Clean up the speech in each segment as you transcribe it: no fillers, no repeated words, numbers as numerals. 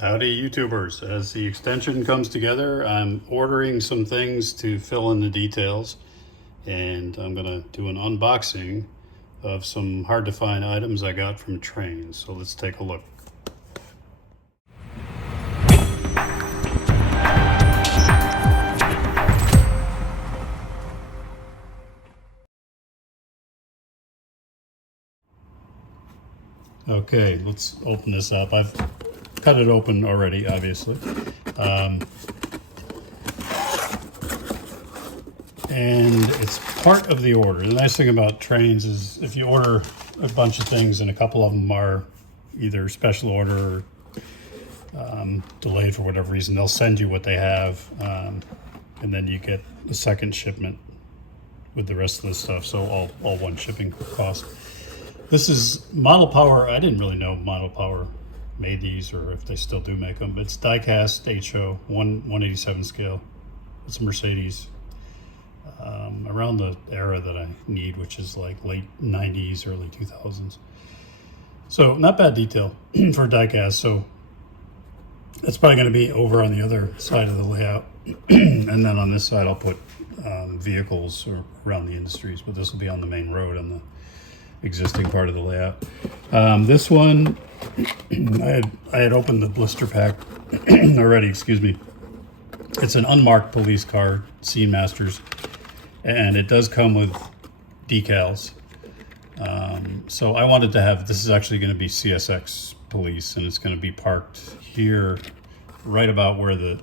Howdy YouTubers. As the extension comes together, I'm ordering some things to fill in the details, and I'm gonna do an unboxing of some hard to find items I got from Trainz. So let's take a look. Okay, let's open this up. I've cut it open already, obviously. And it's part of the order. The nice thing about Trainz is if you order a bunch of things and a couple of them are either special order or delayed for whatever reason, they'll send you what they have, and then you get the second shipment with the rest of the stuff. So all one shipping cost. This is Model Power. I didn't really know Model Power made these or if they still do make them, but it's die-cast HO 187 scale. It's a Mercedes. Around the era that I need, which is like late 90s, early 2000s. So not bad detail for die-cast. So it's probably going to be over on the other side of the layout. And then on this side, I'll put vehicles or around the industries, but this will be on the main road on the existing part of the layout. This one, I had opened the blister pack already, excuse me. It's an unmarked police car, Scene Masters, and it does come with decals. So I wanted to have, this is actually going to be CSX police, and it's going to be parked here, right about where the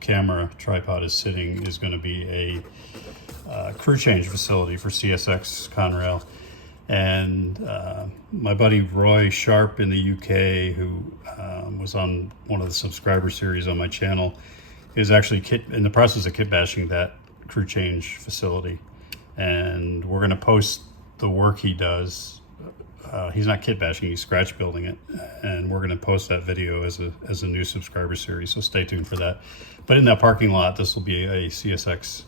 camera tripod is sitting, is going to be a crew change facility for CSX Conrail. And my buddy Roy Sharp in the UK, who was on one of the subscriber series on my channel, is actually in the process of kit bashing that crew change facility. And we're going to post the work he does. He's not kit bashing, he's scratch building it. And we're going to post that video as a new subscriber series, so stay tuned for that. But in that parking lot, this will be a CSX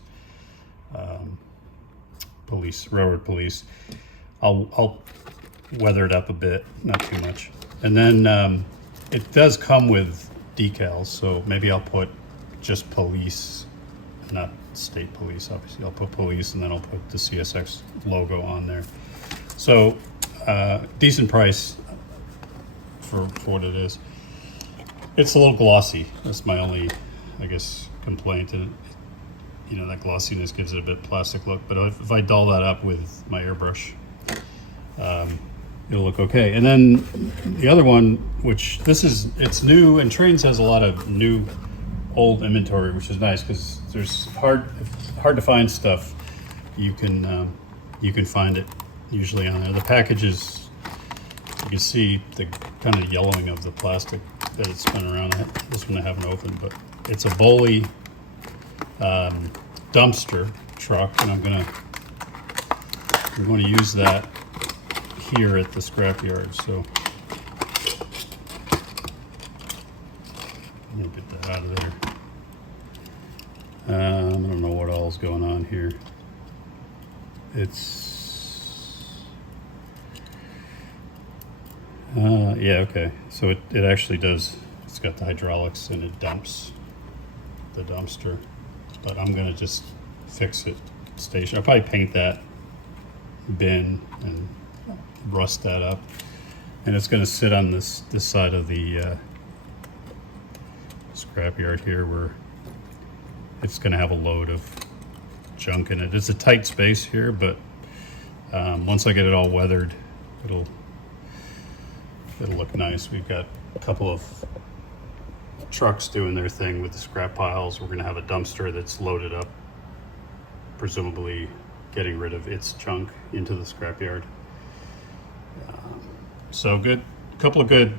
police, railroad police. I'll weather it up a bit, not too much. And then it does come with decals, so maybe I'll put just police, not state police, obviously. I'll put police and then I'll put the CSX logo on there. So decent price for what it is. It's a little glossy. That's my only, I guess, complaint. And you know, that glossiness gives it a bit plastic look, but if I dull that up with my airbrush, it'll look okay. And then the other one, which it's new, and Trainz has a lot of new old inventory, which is nice because there's hard to find stuff. You can find it usually on there. The packages, you can see the kind of yellowing of the plastic that it's been around. This one I haven't opened, but it's a Boley dumpster truck, and I'm going to use that here at the scrapyard. So I'm gonna get that out of there. I don't know what all's going on here. It's yeah, okay. So it actually does. It's got the hydraulics and it dumps the dumpster. But I'm gonna just fix it station. I'll probably paint that bin and rust that up, and it's going to sit on this side of the scrapyard here, where it's going to have a load of junk in it. It's a tight space here, but once I get it all weathered, it'll look nice. We've got a couple of trucks doing their thing with the scrap piles. We're going to have a dumpster that's loaded up, presumably getting rid of its junk into the scrapyard. So good, couple of good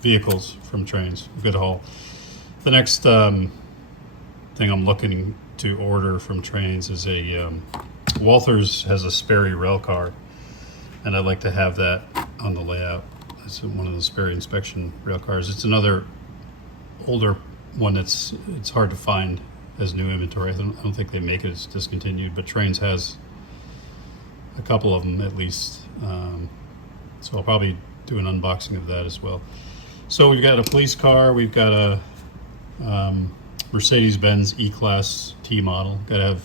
vehicles from Trainz, good haul. The next thing I'm looking to order from Trainz is a Walthers has a Sperry rail car, and I'd like to have that on the layout. It's one of the Sperry inspection rail cars. It's another older one it's hard to find as new inventory. I don't think they make it, it's discontinued, but Trainz has a couple of them at least. So I'll probably do an unboxing of that as well. So we've got a police car, we've got a Mercedes-Benz E-Class T model. Got to have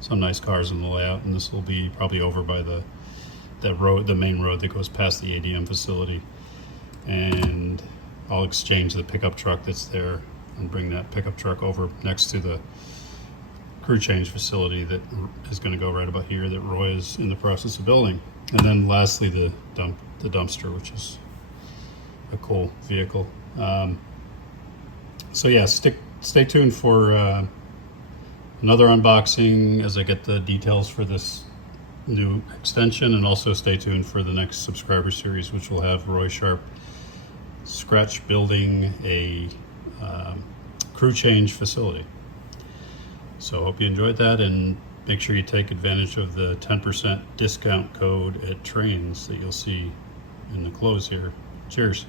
some nice cars in the layout, and this will be probably over by the main road that goes past the ADM facility. And I'll exchange the pickup truck that's there and bring that pickup truck over next to the crew change facility that is going to go right about here that Roy is in the process of building. And then lastly, the dumpster, which is a cool vehicle. So yeah, stay tuned for another unboxing as I get the details for this new extension, and also stay tuned for the next subscriber series, which will have Roy Sharp scratch building a crew change facility. So hope you enjoyed that, and make sure you take advantage of the 10% discount code at Trainz that you'll see in the close here. Cheers.